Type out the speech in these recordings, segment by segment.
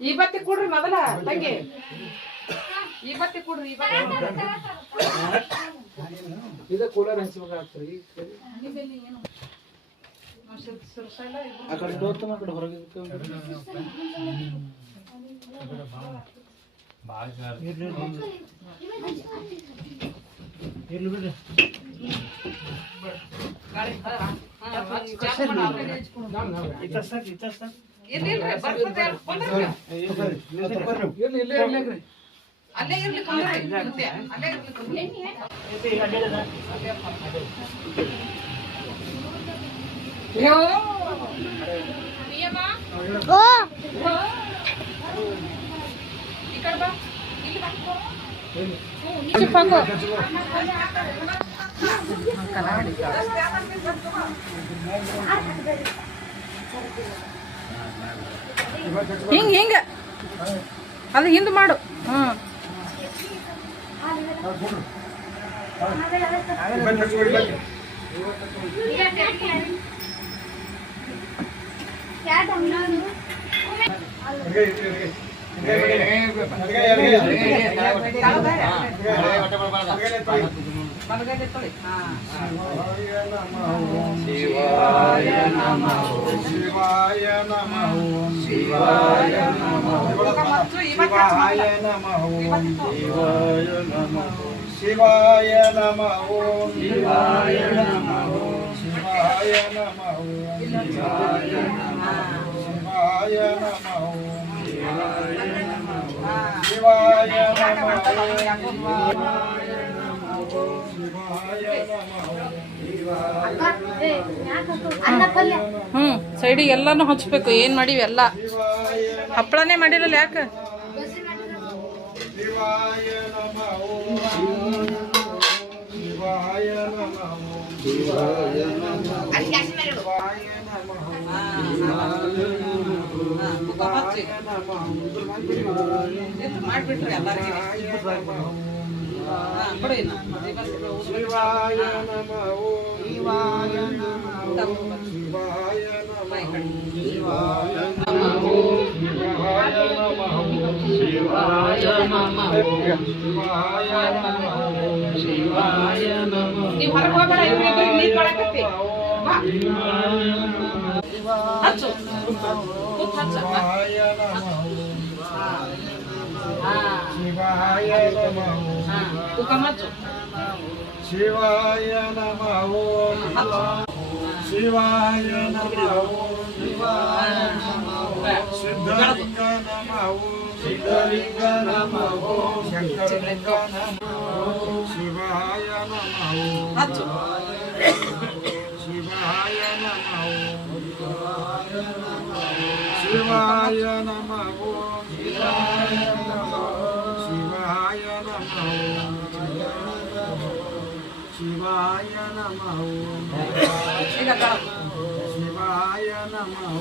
ಈ ಬತ್ತಿ ಕೊಡ್ರಿ ಮೊದಲ ತಂಗಿ ಈ ಬತ್ತಿ ಕೊಡ್ರಿ ಇದು ಕೂಲರ್ ಹಂಚ್ಬೇಕಾಗ್ತದೆ ಆ ಕಡೆ ತೋರ್ತ ಆ ಕಡೆ ಹೊರಗೆ ಇರ್ಲಿ ಬಿಡ್ರಿ ಅಲ್ಲೇ ಇರ್ಲಿ ಹಿಂಗ ಹಿಂಗ ಅದು ಹಿಂದ್ ಮಾಡು ಶಿವಾಯ ನಮಃ ಓಂ ಶಿವಾಯ ನಮಃ ಶಿವಾಯ ನಮಃ ಶಿವಾಯ ನಮಃ ಶಿವಾಯ ಸೈಡಿಗೆ ಎಲ್ಲಾನು ಹಚ್ಬೇಕು ಏನ್ ಮಾಡಿವಿ ಎಲ್ಲ ಹಪ್ಪಳನೇ ಮಾಡಿರಲ್ಲ ಯಾಕ ಶಿವಾಯ ನಮಃ ಶಿವಾಯ ನಮಃ ಶಿವಾಯ ನಮಃ ಮಾಡ್ಬಿಟ್ರಿ ಎಲ್ಲರಿಗೂ ಶಿವಾಯ ನಮಃ ಶಿವಾಯ ನಮಃ ಶಿವಾಯ ನಮಃ ಶಿವಾಯ ನಮಃ ಶಿವಾಯ ನಮಃ ಶಿವಾಯ ನಮಃ ಶಿವಾಯ ನಮಃ ನೀವು ಹೊರಗೆ ಹೋಗಬೇಡ ಇವ್ರು ನೀರು ಕೊಡಕತ್ತಿ ಹಚ್ಚು ಶಿವಾಯ ನಮಃ ಶಿವಾಯ ನಮಃ ಶಿವಾಯ ನಮಃ ಶಿವಾಯ ನಮಃ ಸಿದ್ಧಲಿಂಗ ನಮಃ ಸಿದ್ಧಲಿಂಗ ನಮಃ ಶಂಕರಲಿಂಗ ನಮಃ ಶಿವಾಯ ನಮಃ ಶಿವಾಯ ನಮಃ ಶಿವಾಯ ನಮಃ ಶಿವಾಯ ನಮಃ ಶಿವಾಯ ನಮಃ ಶಿವಾಯ ನಮಃ ಶಿವಾಯ ನಮಃ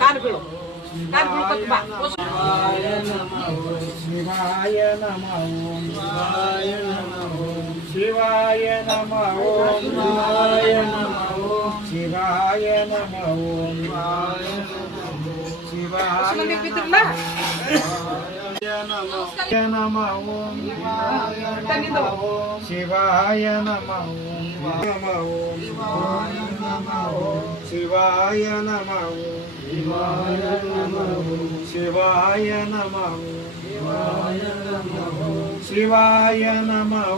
ಕಾಲ್ಗಳು ಶಿವಾಯ ನಮಃ ಶಿವಾಯ ನಮಃ ಶಿವಾಯ ನಮಃ ಶಿವಾಯ ನಮಃ ಶಿವಾಯ ನಮಃ ಶಿವಾಯ ನಮಃ ಶಿವಾಯ ನಮಃ ಶಿವಾಯ ನಮಃ ಶಿವಾಯ ನಮಃ ಶಿವಾಯ ನಮಃ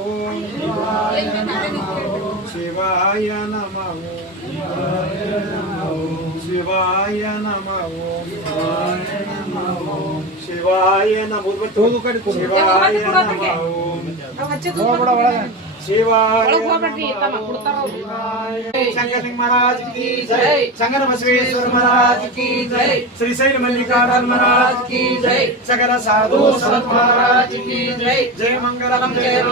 ಶಿವಾಯ ನಮಃ ಶಿವಾಯ ನಮಃ ಶಿವಾಯ ನಮಃ ಶಿವಾಯ शंकरलिंग महाराज की जय शंकर बसवेश्वर महाराज की जय श्रीशैल मल्लिकार्जुन महाराज की जय सकल साधु संत महाराज की जय जय मंगलम जय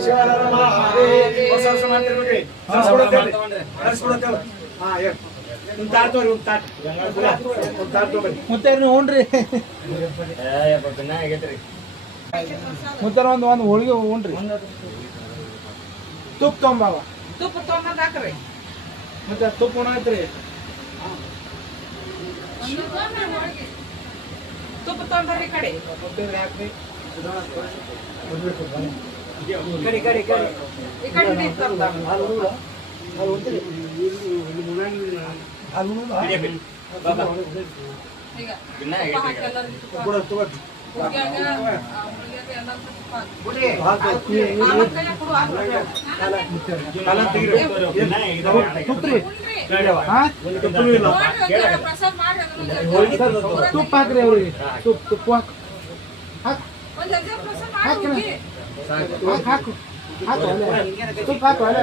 शिवर महादेव सरस्वती मंदिर के सरस्वती हां ये तार तो ಮುತ್ತೇರ್ ನೋಡ್ರಿ ಮುತ್ತೇರ್ ಒಂದು ಹೋಳಿಗೆ ಉಣ್ರಿ ತುಪ್ಪ ತೊಂಬಾವ ತುಪ್ಪ ತೊಗೊಂಡ್ ಹಾಕ್ರಿ. ಮತ್ತೆ ತುಪ್ಪ ಒಣ ಐತ್ರಿ. ತುಪ್ಪ ತೊಗೊಂಡ್ರಿ ಈ ಕಡೆ. ಹಾಕ್ರಿ. ಈ ಕಡೆ ಹಿಡಿ ತರ್ದ. ಈಗ ತುಪ್ಪ ಹಾಕಿ ಎಲ್ಲರಿಗೂ ತುಪ್ಪ ಹಾಕಿ. ಹುಡ್ಗ್ಯಾಗ, ಹುಡ್ಗ್ಯಾಗ ಎಲ್ಲರಿಗೂ ತುಪ್ಪ ಹಾಕಿ. ಮಾಮನ್ ಕೈಯಾಗ ಕೊಡು, ಹಾಕ್ರಿ. ಪ್ರಸಾದ್ ಮಾಡಿ ಅದನ್ನ ತುಪ್ಪ ಹಾಕ್ರಿ ಅವ್ರಿಗೆ. ತುಪ್ಪ ಹಾಕು. ಒಂದ್ ಲಗ್ಗೆ ಪ್ರಸಾದ್ ಮಾಡಿ ಹುಡ್ಗಿ. ಹಾಕು ತುಪ್ಪ ಹಾಕು ಅಲ್ಲ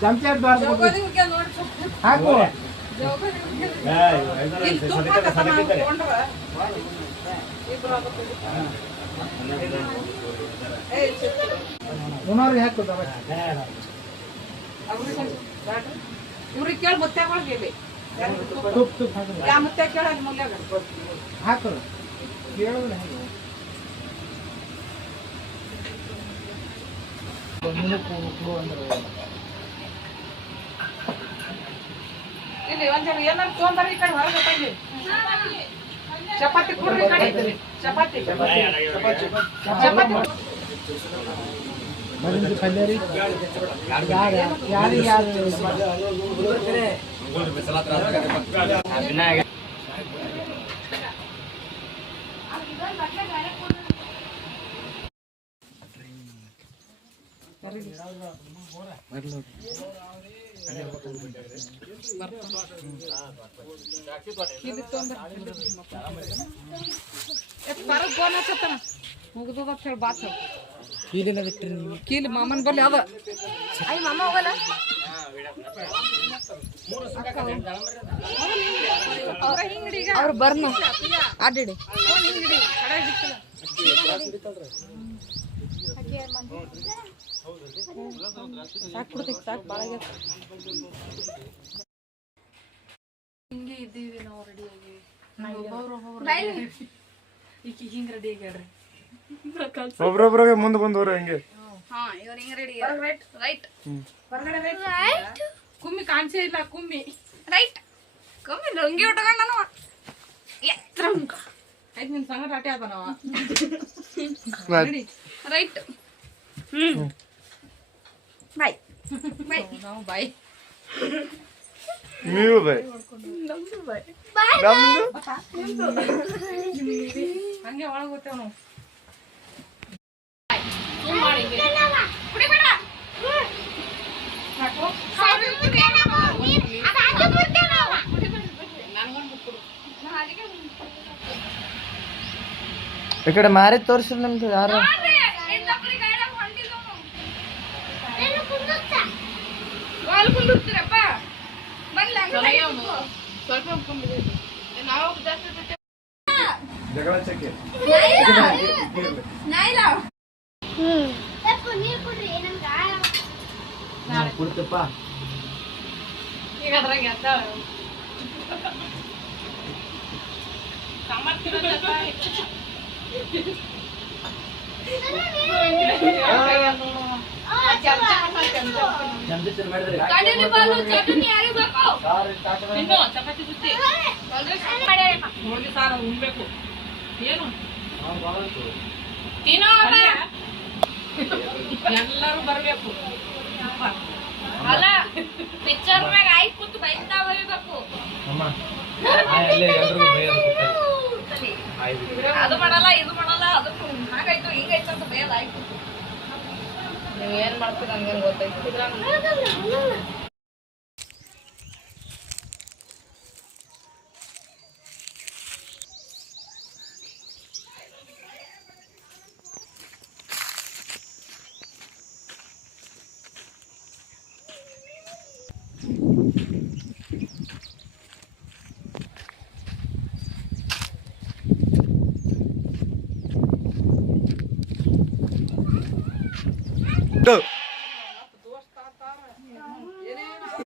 ಚಮಚ ಜೋಗೋದಿ ಹುಡ್ಗ್ಯ ನೋಡಿ ಸ್ವಲ್ಪ ಹಾಕು. ಜೋಗೋದಿ ಹುಡ್ಗ್ಯ. ಇಲ್ಲಿ ತುಪ್ಪ ಹಾಕತ್ತಾನ ಅವ್ನು ತಗೊಂಡ್ರ. ಇಬ್ರು ಆಗುತ್ತೆ. ಏಯ್ ಉಣೋರಿಗೆ ಹಾಕು. ಇವ್ರಿಗೆ ಕೇಳಿ ಮುತ್ತೆಗಳಿಗೆ ಇಲ್ಲಿ ತುಪ್ಪ ಹಾಕು. ಯಾವ ಮುತ್ತೆ ಕೇಳ ಮೂಲ್ಯಾಗ ಹಾಕು ಕೇಳೋದಿಲ್ಲ ಹೇಗೆ ಇಲ್ಲಿ ಒಂದ್ಸಲ ಏನಾರು ತೊಗೊಂಬರ್ರಿ ಈ ಕಡೆ ಹೊರಗೆ ತಂಗಿ. ಚಪಾತಿ ಕೊಡ್ರಿ ಈ ಕಡೆ. ಚಪಾತಿ ಮರಿಂದ ಪಲ್ಯ ರೀ. ಯಾರಿಗೆ ಯಾರು ಮುಗ್ದದ ಹೇಳಿ ಬಾತ್ ಕೀಲಿಲ್ಲ ಬಿಟ್ರಿ ನೀವು. ಕೀಲಿ ಮಾಮನ್ ಬಲ್ಲಿ ಅದ. ಅಯ್ಯ ಮಾಮ ಹೋಗಲ್ಲ. ಅವ್ರು ಬರ್ನು ಅಡ್ಡಿ ಸಾಕು ಬಿಡ್ತೈತಿ. ಸಾಕು ಭಾಳ ಹಿಂಗೆ ಇದ್ದೀವಿ ನಾವು. ರೆಡಿ ಆಗಿವಿ. ಈಗ ಹಿಂಗೆ ರೆಡಿ ಆಗ್ಯಾಡ್ರಿ. ಒಬ್ರೊಬ್ರಿಗೆ ಮುಂದೆ ಬಂದವ್ರು ಹಂಗೆ. ಕುಮ್ಮಿ ಕಾಣಿಸೇ ಇಲ್ಲ. ಕುಮ್ಮಿ ರೈಟ್ ಕಮ್ಮಿ ಲಂಗಿ ಉಟ್ಕೊಂಡ ಆಯ್ತು ನಿನ್ ಸಂಗಟ ಆಟೆ ಆತನವ. ರೈಟ್ ಬೈ ಬೈ ನಾವು ಬಾಯ್ ನೀವು ಬೈ ಹಂಗೆ ಒಳಗೆ ಹೋಗ್ತೇವೆ ನಾವು. ಕುಡಿಬೇಡ ಈ ಕಡೆ ಮಾರಿ ತೋರಿಸಿಲ್ಲ ನಮ್ದು ಯಾರು. ಕುಂದಿರ್ತೀರಪ್ಪ ಸ್ವಲ್ಪ ಜಗಳ ಚಕ್ಕೆ ಕುಡ್ತಪ್ಪ. ಈಗ ಅದ್ರಾಗ ಇನ್ನು ಚಪಾತಿ ಬುತ್ತಿ ಹೋಗಿ ಸಾರ ಉಣ್ಬೇಕು. ಏನು ಎಲ್ಲರೂ ಬರ್ಬೇಕು. ಅಲ್ಲ ಪಿಕ್ಚರ್ ಮ್ಯಾಗ ಆಯ್ತು ಕೂತು ಬೈತಾ ಹೋಗ್ಬೇಕು. ಅದು ಮಾಡಲ್ಲ ಇದು ಮಾಡಲ್ಲ ಅದು ಹಾಗಾಯ್ತು ಹೀಗಾಯ್ತು ಅಂತ ಬೈಯಲ್ಲ ಆಯ್ತು. ನೀವು ಏನ್ ಮಾಡ್ತೀರ ಹಂಗೇನು ಗೊತ್ತೈತಿ. Go.